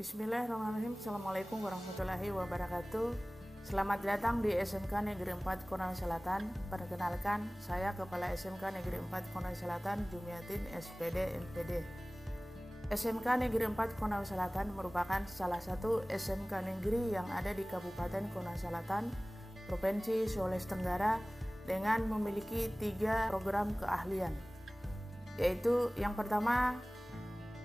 Bismillahirrahmanirrahim. Assalamualaikum warahmatullahi wabarakatuh. Selamat datang di SMK Negeri 4 Konawe Selatan. Perkenalkan, saya Kepala SMK Negeri 4 Konawe Selatan, Jumiatin SPD MPD. SMK Negeri 4 Konawe Selatan merupakan salah satu SMK negeri yang ada di Kabupaten Konawe Selatan, Provinsi Sulawesi Tenggara, dengan memiliki 3 program keahlian, yaitu yang pertama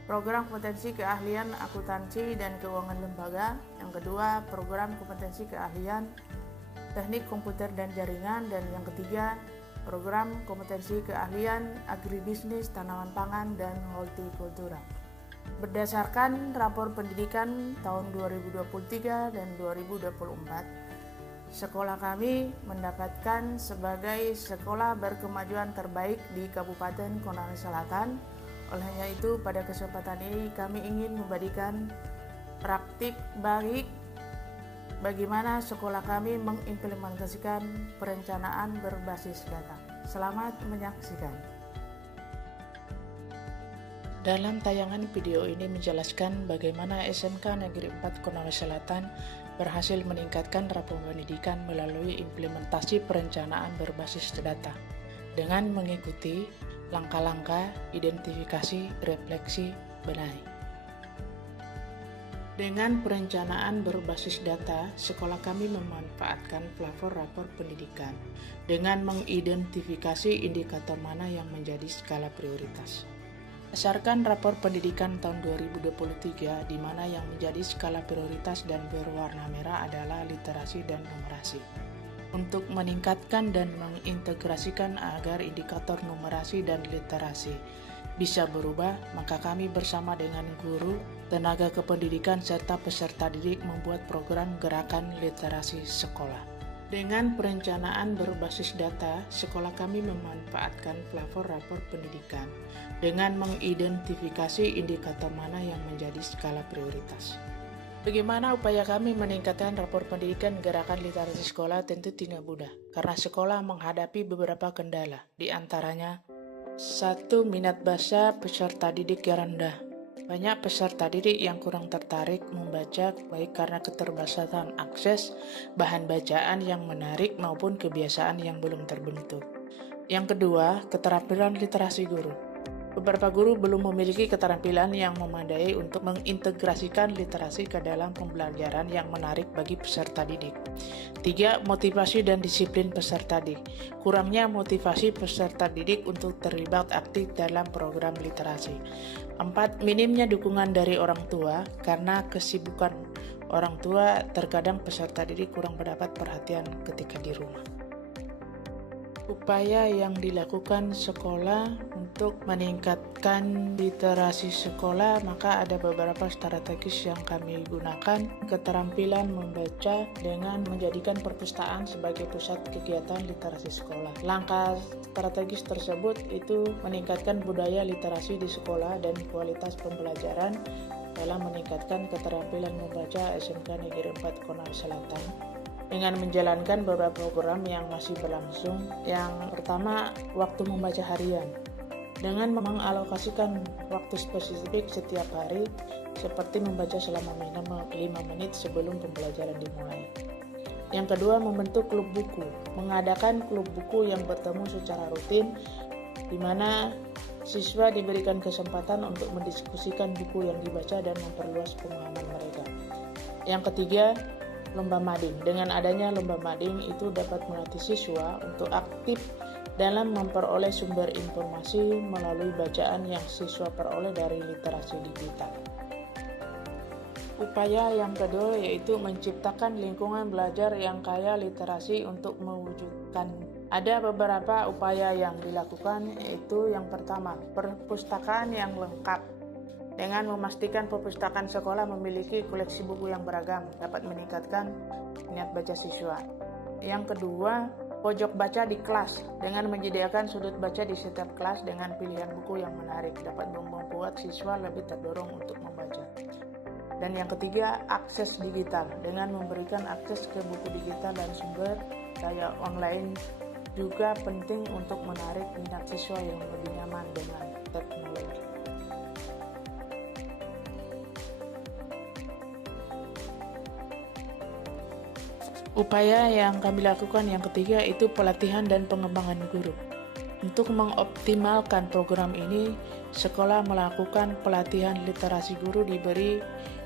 program kompetensi keahlian akuntansi dan keuangan lembaga, yang kedua program kompetensi keahlian teknik komputer dan jaringan, dan yang ketiga program kompetensi keahlian agribisnis tanaman pangan dan hortikultura. Berdasarkan rapor pendidikan tahun 2023 dan 2024, sekolah kami mendapatkan sebagai sekolah berkemajuan terbaik di Kabupaten Konawe Selatan. Olehnya itu, pada kesempatan ini kami ingin memberikan praktik baik bagaimana sekolah kami mengimplementasikan perencanaan berbasis data. Selamat menyaksikan. Dalam tayangan video ini menjelaskan bagaimana SMK Negeri 4 Konawe Selatan berhasil meningkatkan rapor pendidikan melalui implementasi perencanaan berbasis data dengan mengikuti langkah-langkah identifikasi, refleksi, benahi. Dengan perencanaan berbasis data, sekolah kami memanfaatkan platform rapor pendidikan dengan mengidentifikasi indikator mana yang menjadi skala prioritas. Berdasarkan rapor pendidikan tahun 2023, di mana yang menjadi skala prioritas dan berwarna merah adalah literasi dan numerasi. Untuk meningkatkan dan mengintegrasikan agar indikator numerasi dan literasi bisa berubah, maka kami bersama dengan guru, tenaga kependidikan, serta peserta didik membuat program gerakan literasi sekolah. Dengan perencanaan berbasis data, sekolah kami memanfaatkan platform rapor pendidikan dengan mengidentifikasi indikator mana yang menjadi skala prioritas. Bagaimana upaya kami meningkatkan rapor pendidikan gerakan literasi sekolah? Tentu tidak mudah, karena sekolah menghadapi beberapa kendala, di antaranya 1. Minat baca peserta didik yang rendah. Banyak peserta didik yang kurang tertarik membaca, baik karena keterbatasan akses, bahan bacaan yang menarik, maupun kebiasaan yang belum terbentuk. Yang kedua, keterampilan literasi guru. Beberapa guru belum memiliki keterampilan yang memadai untuk mengintegrasikan literasi ke dalam pembelajaran yang menarik bagi peserta didik. 3. Motivasi dan disiplin peserta didik. Kurangnya motivasi peserta didik untuk terlibat aktif dalam program literasi. 4. Minimnya dukungan dari orang tua. Karena kesibukan orang tua, terkadang peserta didik kurang mendapat perhatian ketika di rumah. Upaya yang dilakukan sekolah untuk meningkatkan literasi sekolah, maka ada beberapa strategis yang kami gunakan. Keterampilan membaca dengan menjadikan perpustakaan sebagai pusat kegiatan literasi sekolah. Langkah strategis tersebut itu meningkatkan budaya literasi di sekolah dan kualitas pembelajaran dalam meningkatkan keterampilan membaca SMK Negeri 4 Konawe Selatan dengan menjalankan beberapa program yang masih berlangsung. Yang pertama, waktu membaca harian. Dengan mengalokasikan waktu spesifik setiap hari, seperti membaca selama minimal 5 menit sebelum pembelajaran dimulai. Yang kedua, membentuk klub buku. Mengadakan klub buku yang bertemu secara rutin, di mana siswa diberikan kesempatan untuk mendiskusikan buku yang dibaca dan memperluas pemahaman mereka. Yang ketiga, lomba mading. Dengan adanya lomba mading itu dapat melatih siswa untuk aktif dalam memperoleh sumber informasi melalui bacaan yang siswa peroleh dari literasi digital. Upaya yang kedua yaitu menciptakan lingkungan belajar yang kaya literasi. Untuk mewujudkan ada beberapa upaya yang dilakukan, yaitu yang pertama, perpustakaan yang lengkap. Dengan memastikan perpustakaan sekolah memiliki koleksi buku yang beragam, dapat meningkatkan minat baca siswa. Yang kedua, pojok baca di kelas. Dengan menyediakan sudut baca di setiap kelas dengan pilihan buku yang menarik, dapat membuat siswa lebih terdorong untuk membaca. Dan yang ketiga, akses digital. Dengan memberikan akses ke buku digital dan sumber daya online juga penting untuk menarik minat siswa yang lebih nyaman dengan teknologi. Upaya yang kami lakukan yang ketiga itu pelatihan dan pengembangan guru. Untuk mengoptimalkan program ini, sekolah melakukan pelatihan literasi guru, diberi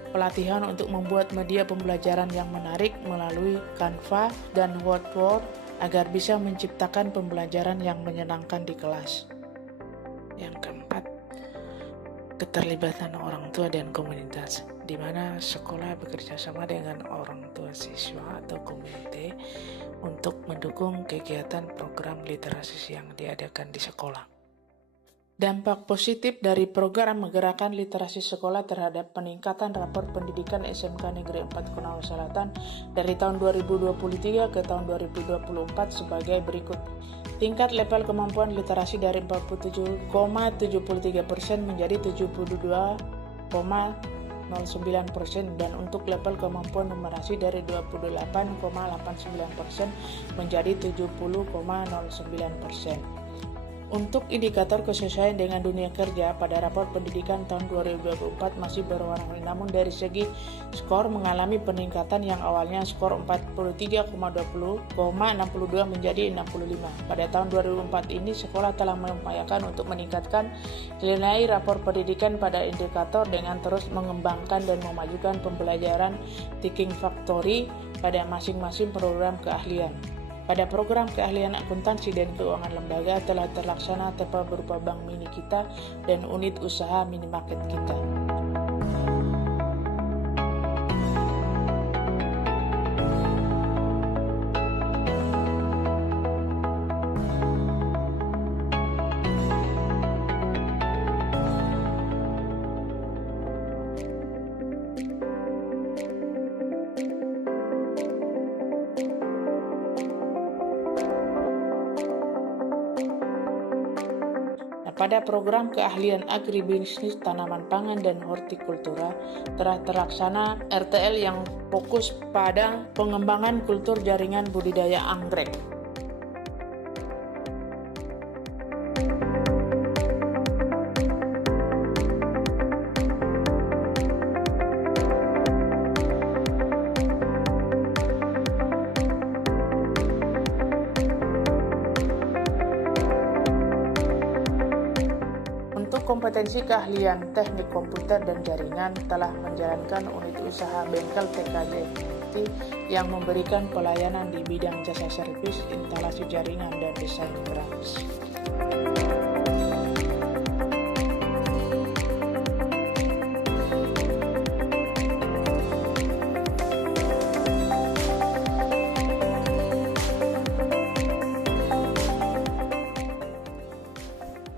pelatihan untuk membuat media pembelajaran yang menarik melalui Canva dan Whiteboard agar bisa menciptakan pembelajaran yang menyenangkan di kelas. Yang keempat, keterlibatan orang tua dan komunitas, di mana sekolah bekerja sama dengan orang tua siswa atau komunitas untuk mendukung kegiatan program literasi yang diadakan di sekolah. Dampak positif dari program menggerakkan literasi sekolah terhadap peningkatan rapor pendidikan SMK Negeri 4 Konawe Selatan dari tahun 2023 ke tahun 2024 sebagai berikut. Tingkat level kemampuan literasi dari 47,73% menjadi 72,09%, dan untuk level kemampuan numerasi dari 28,89% menjadi 70,09%. Untuk indikator kesesuaian dengan dunia kerja pada rapor pendidikan tahun 2024 masih berwarna, namun dari segi skor mengalami peningkatan yang awalnya skor 43,62 menjadi 65. Pada tahun 2004 ini sekolah telah mengupayakan untuk meningkatkan nilai rapor pendidikan pada indikator dengan terus mengembangkan dan memajukan pembelajaran Thinking Factory pada masing-masing program keahlian. Pada program keahlian akuntansi dan keuangan lembaga telah terlaksana tepat berupa bank mini kita dan unit usaha minimarket kita. Pada program keahlian agribisnis, tanaman pangan, dan hortikultura telah terlaksana RTL yang fokus pada pengembangan kultur jaringan budidaya anggrek. Kompetensi keahlian teknik komputer dan jaringan telah menjalankan unit usaha bengkel TKJ yang memberikan pelayanan di bidang jasa servis, instalasi jaringan, dan desain grafis.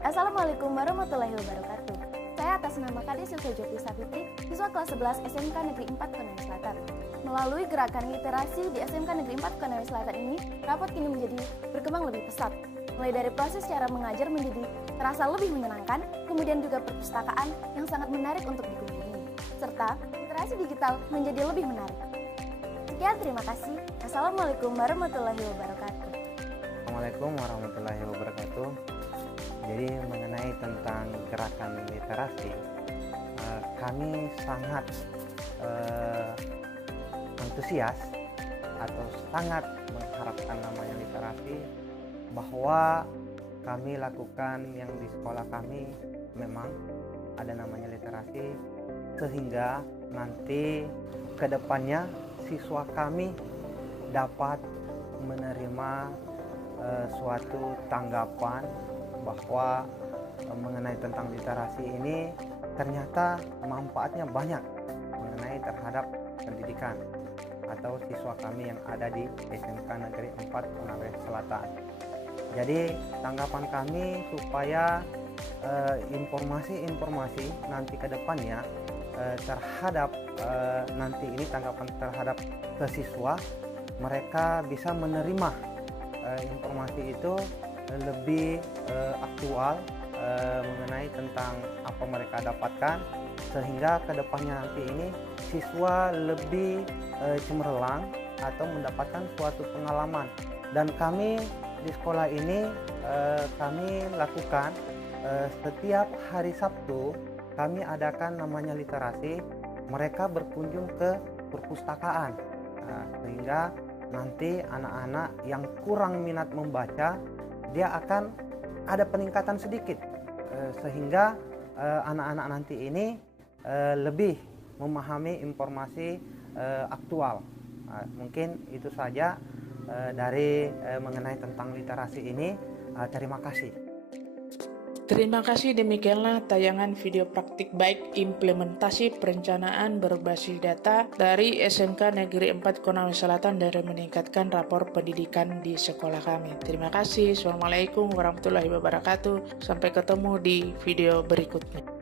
Assalamualaikum warahmatullahi wabarakatuh. Saya atas nama Kades Yusuf Jopri Safitri, siswa kelas 11 SMK Negeri 4 Konawe Selatan. Melalui gerakan literasi di SMK Negeri 4 Konawe Selatan ini, rapot kini menjadi berkembang lebih pesat. Mulai dari proses cara mengajar menjadi terasa lebih menyenangkan, kemudian juga perpustakaan yang sangat menarik untuk dikunjungi, serta literasi digital menjadi lebih menarik. Sekian, terima kasih. Assalamualaikum warahmatullahi wabarakatuh. Assalamualaikum warahmatullahi wabarakatuh. Jadi mengenai tentang gerakan literasi, kami sangat antusias atau sangat mengharapkan namanya literasi, bahwa kami lakukan yang di sekolah kami memang ada namanya literasi, sehingga nanti ke depannya siswa kami dapat menerima suatu tanggapan bahwa mengenai tentang literasi ini ternyata manfaatnya banyak mengenai terhadap pendidikan atau siswa kami yang ada di SMK Negeri 4 Konawe Selatan. Jadi tanggapan kami supaya informasi-informasi nanti ke depannya terhadap nanti ini tanggapan terhadap ke siswa, mereka bisa menerima informasi itu lebih aktual mengenai tentang apa mereka dapatkan, sehingga kedepannya nanti ini siswa lebih cemerlang atau mendapatkan suatu pengalaman. Dan kami di sekolah ini kami lakukan setiap hari Sabtu kami adakan namanya literasi, mereka berkunjung ke perpustakaan, sehingga nanti anak-anak yang kurang minat membaca dia akan ada peningkatan sedikit, sehingga anak-anak nanti ini lebih memahami informasi aktual. Mungkin itu saja dari mengenai tentang literasi ini. Terima kasih. Terima kasih, demikianlah tayangan video praktik baik implementasi perencanaan berbasis data dari SMK Negeri 4 Konawe Selatan dalam meningkatkan rapor pendidikan di sekolah kami. Terima kasih. Assalamualaikum warahmatullahi wabarakatuh. Sampai ketemu di video berikutnya.